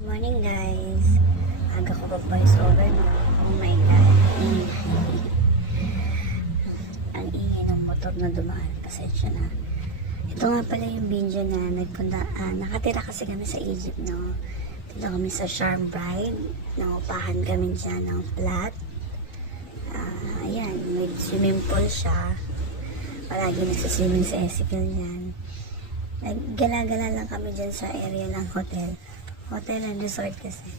Morning guys. Aga ko voice over no. Oh my god. Ang ingay ng motor na dumaan. Pasensya na. Ito nga pala yung video na nakatira kasi kami sa Egypt no. Dito kami sa Sharm Bride. Naupahan kami dyan ng flat. Ayan, may swimming pool siya. Palagi nagsiswimming sa Ezekiel yan. Naggala-gala lang kami dyan sa area ng hotel and resort kasi.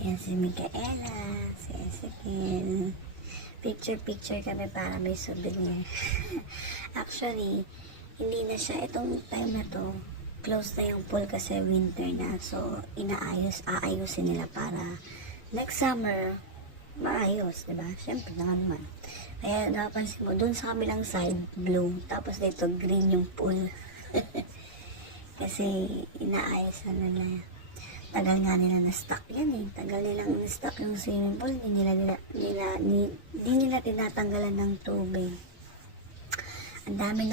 Ayan si Micaela, si Ezekiel. Picture kami para may souvenir. Actually, hindi na siya, itong time na to, close na yung pool kasi winter na. So, aayusin nila para next summer, maayos, diba? Siyempre naman. Kaya napansin mo, dun sa kabilang side, blue. Tapos dito, green yung pool. Kasi inaayos na nila. Tagal nga nila na-stock yan eh. Tagal nilang na-stock yung swimming pool. Hindi nila tinatanggalan ng tubig. Ang dami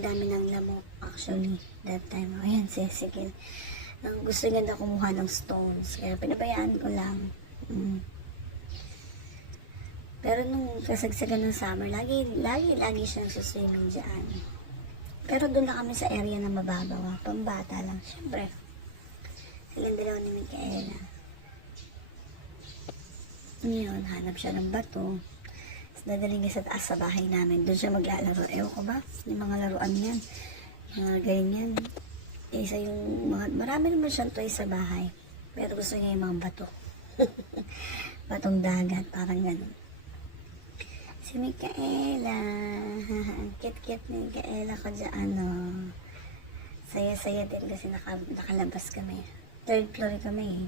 ng lamok actually that time. Ayan si Ezekiel. Gusto niya na kumuha ng stones. Kaya pinabayaan ko lang. Pero nung kasagsagan ng summer, lagi siyang suswimming dyan. Pero doon lang kami sa area na mababaw. Pambata lang. Siyempre. Silang dalawa ni Micaela. Ngayon, hanap siya ng bato. Tapos dadaling niya sa taas sa bahay namin. Doon siya maglalaro. Ewan ko ba? Yung mga laruan yan. Mga ganyan. Isa yung marami naman siyang toy sa bahay. Pero gusto niya yung mga bato. Batong dagat. Parang ganun. Si Micaela. Cute ni Micaela ko dyan, Saya-saya din kasi nakalabas kami. Third floor kami,